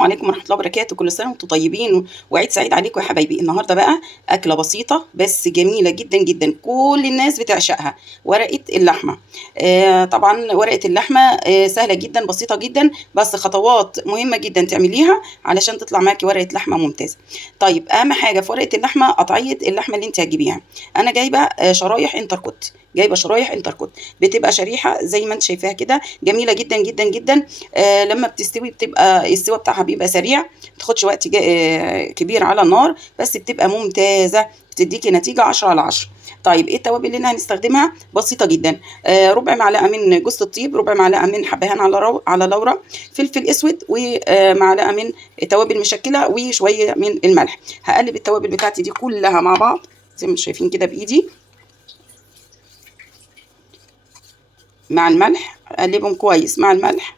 السلام عليكم ورحمة الله وبركاته. كل سنة وانتم طيبين وعيد سعيد عليكم يا حبايبي. النهارده بقى أكلة بسيطة بس جميلة جدا جدا، كل الناس بتعشقها، ورقة اللحمة. طبعا ورقة اللحمة سهلة جدا بسيطة جدا، بس خطوات مهمة جدا تعمليها علشان تطلع معاكي ورقة لحمة ممتازة. طيب أهم حاجة في ورقة اللحمة قطعية اللحمة اللي انت هتجيبيها. أنا جايبة شرايح انتركوت، جايبه شرايح انتركوت، بتبقى شريحه زي ما انت شايفاها كده، جميله جدا جدا جدا. لما بتستوي بتبقى السوا بتاعها بيبقى سريع، ما بتاخدش وقت كبير على النار، بس بتبقى ممتازه، بتديكي نتيجه 10 على 10. طيب ايه التوابل اللي هنستخدمها؟ بسيطه جدا. ربع معلقه من جوز الطيب، ربع معلقه من حبهان على لورا، فلفل اسود، ومعلقه من توابل مشكله، وشويه من الملح. هقلب التوابل بتاعتي دي كلها مع بعض زي ما انتم شايفين كده بايدي مع الملح، اقلبهم كويس مع الملح،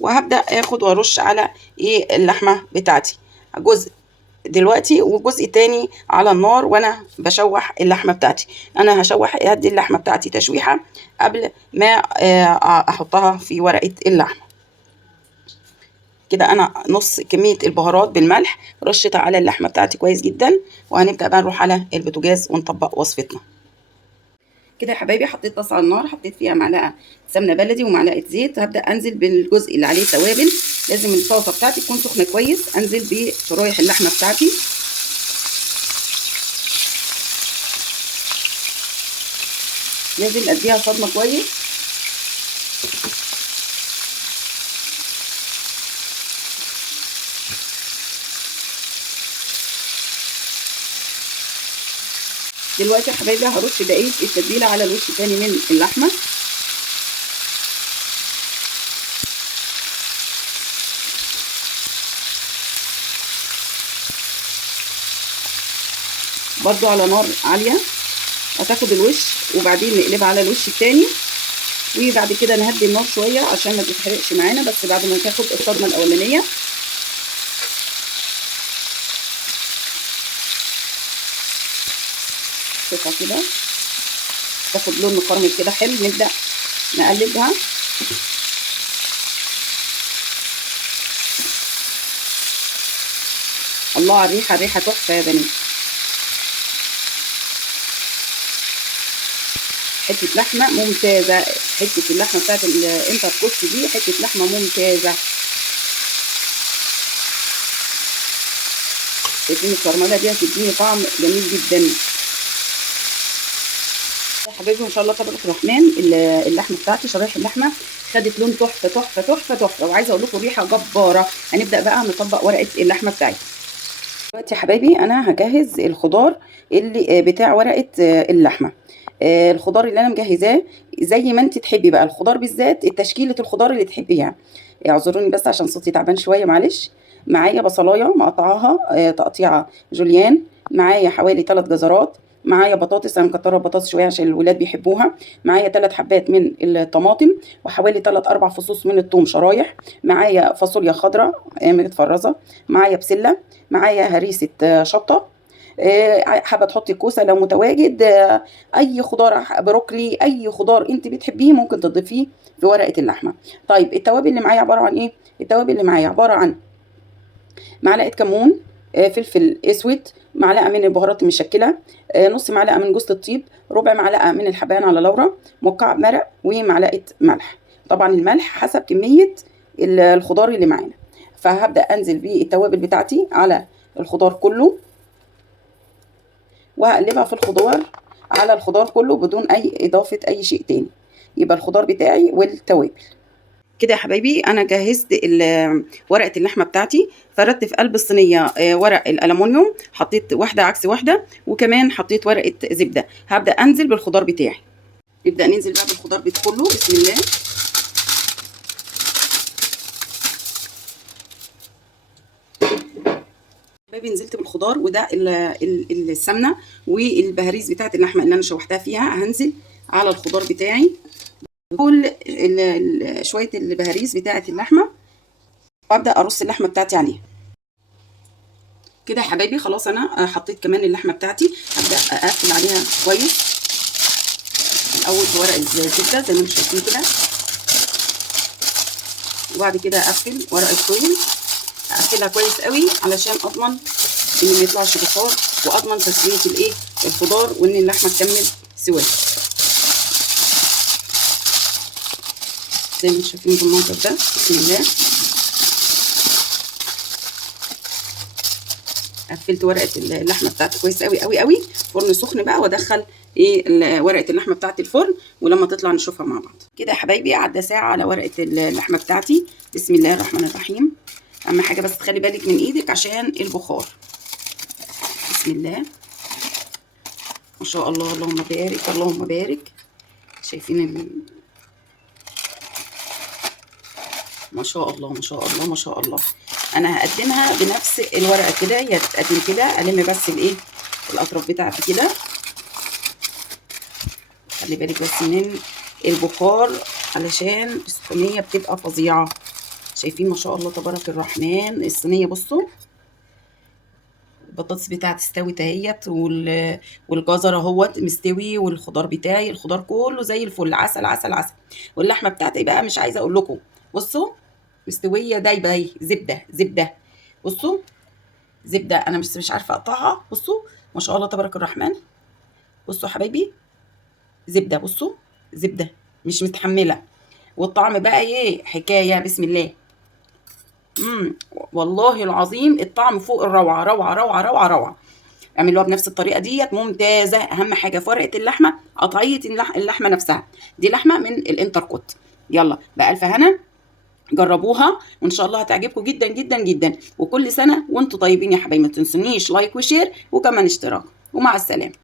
وهبدأ اخد وارش على اللحمة بتاعتي، جزء دلوقتي وجزء تاني على النار وانا بشوح اللحمة بتاعتي. انا هشوح ادي اللحمة بتاعتي تشويحة قبل ما احطها في ورقة اللحمة. كده انا نص كمية البهارات بالملح رشتها على اللحمة بتاعتي كويس جدا، وهنبدأ بقى نروح على البوتاجاز ونطبق وصفتنا. كده يا حبايبي حطيت طاسه على النار، حطيت فيها معلقه سمنه بلدي ومعلقه زيت. هبدا انزل بالجزء اللي عليه توابل، لازم الطاسه بتاعتي تكون سخنه كويس. انزل بشرايح اللحمه بتاعتي، لازم اديها صدمه كويس. دلوقتي يا حبايبي هرش بقيه التتبيله على الوش الثاني من اللحمه. برضو على نار عاليه هتاخد الوش، وبعدين نقلبها على الوش الثاني، وبعد كده نهدي النار شويه عشان ما تتحرقش معانا، بس بعد ما تاخد الصدمه الاولانيه. شوفها كده تاخد لون مكرمل كده حلو، نبدأ نقلبها. الله على الريحة، الريحة تحفة يا بنات. حتة لحمة ممتازة، حتة اللحمة بتاعت الانتركوست دي حتة لحمة ممتازة. شايفين الكرملة دي هتديني طعم جميل جدا يا حبايبي. ما شاء الله تبارك الرحمن، اللحمه بتاعتي شرايح اللحمه خدت لون تحفه تحفه تحفه تحفه، وعايزه اقول لكم ريحه جباره. هنبدا بقى نطبق ورقه اللحمه بتاعتي. دلوقتي يا حبايبي انا هجهز الخضار اللي بتاع ورقه اللحمه. الخضار اللي انا مجهزاه زي ما انت تحبي بقى، الخضار بالذات تشكيله الخضار اللي تحبيها. اعذروني بس عشان صوتي تعبان شويه، معلش. معايا بصلايه مقطعاها تقطيعه جوليان، معايا حوالي 3 جزرات، معايا بطاطس، انا مكتره البطاطس شويه عشان الولاد بيحبوها، معايا 3 حبات من الطماطم، وحوالي 3 4 فصوص من الثوم شرايح، معايا فاصوليا خضراء متفرزه، معايا بسله، معايا هريسه شطه. حابه تحطي كوسه لو متواجد، اي خضار، بروكلي، اي خضار انت بتحبيه ممكن تضيفيه في ورقه اللحمه. طيب التوابل اللي معايا عباره عن ايه؟ التوابل اللي معايا عباره عن معلقه كمون، فلفل اسود، معلقه من البهارات المشكله، نص معلقه من جوز الطيب، ربع معلقه من الحبهان على لورا، مكعب مرق، ومعلقه ملح. طبعا الملح حسب كميه الخضار اللي معانا. فهبدا انزل بالتوابل بتاعتي على الخضار كله، وهقلبها في الخضار على الخضار كله بدون اي اضافه اي شيء تاني. يبقى الخضار بتاعي والتوابل كده يا حبايبي. انا جهزت ورقه اللحمه بتاعتي، فردت في قلب الصينيه ورق الالومنيوم، حطيت واحده عكس واحده، وكمان حطيت ورقه زبده. هبدا انزل بالخضار بتاعي. نبدا ننزل بقى بالخضار كله، بسم الله. حبايبي نزلت بالخضار، وده السمنه والبهاريز بتاعت اللحمه اللي انا شوحتها فيها، هنزل على الخضار بتاعي كل شويه البهاريز بتاعت اللحمه، وابدا ارص اللحمه بتاعتي عليها كده يا حبايبي. خلاص انا حطيت كمان اللحمه بتاعتي، هبدا اقفل عليها كويس الاول بورق الزبده زي ما انتم شايفين كده، وبعد كده اقفل ورق الفويل، اقفلها كويس قوي علشان اضمن ان ما يطلعش بخار، واضمن تسويه الايه الخضار، وان اللحمه تكمل سواها زي ما انتم شايفين بالمنظر ده. بسم الله. قفلت ورقه اللحمه بتاعتي كويس قوي قوي قوي. فرن سخن بقى، وادخل ورقه اللحمه بتاعتي الفرن، ولما تطلع نشوفها مع بعض. كده يا حبايبي عدى ساعه على ورقه اللحمه بتاعتي. بسم الله الرحمن الرحيم. اهم حاجه بس تخلي بالك من ايدك عشان البخار. بسم الله ما شاء الله، اللهم بارك اللهم بارك. شايفين ما شاء الله ما شاء الله ما شاء الله. انا هقدمها بنفس الورقه كده، هي تتقدم كده. الم بس الايه الاطراف بتاعتي كده. خلي بالك بس من البخار علشان الصينيه بتبقى فظيعه. شايفين ما شاء الله تبارك الرحمن الصينيه. بصوا البطاطس بتاعتي استوت اهيت، والجزر اهوت مستوي، والخضار بتاعي الخضار كله زي الفل، عسل عسل عسل. واللحمه بتاعتي بقى مش عايزه اقول لكم، بصوا مستويه دايبه اهي، زبده زبده. بصوا زبده، انا مش عارفه اقطعها. بصوا ما شاء الله تبارك الرحمن. بصوا يا حبايبي زبده، بصوا زبده مش متحمله. والطعم بقى ايه حكايه. بسم الله. والله العظيم الطعم فوق الروعه، روعه روعه روعه روعه. اعملوها بنفس الطريقه ديت ممتازه. اهم حاجه في ورقه اللحمه قطعيه اللحمه نفسها. دي لحمه من الانتركوت. يلا بألف هنا، جربوها وان شاء الله هتعجبكم جدا جدا جدا. وكل سنه وانتم طيبين يا حبايبي. ما تنسونيش لايك وشير وكمان اشتراك، ومع السلامه.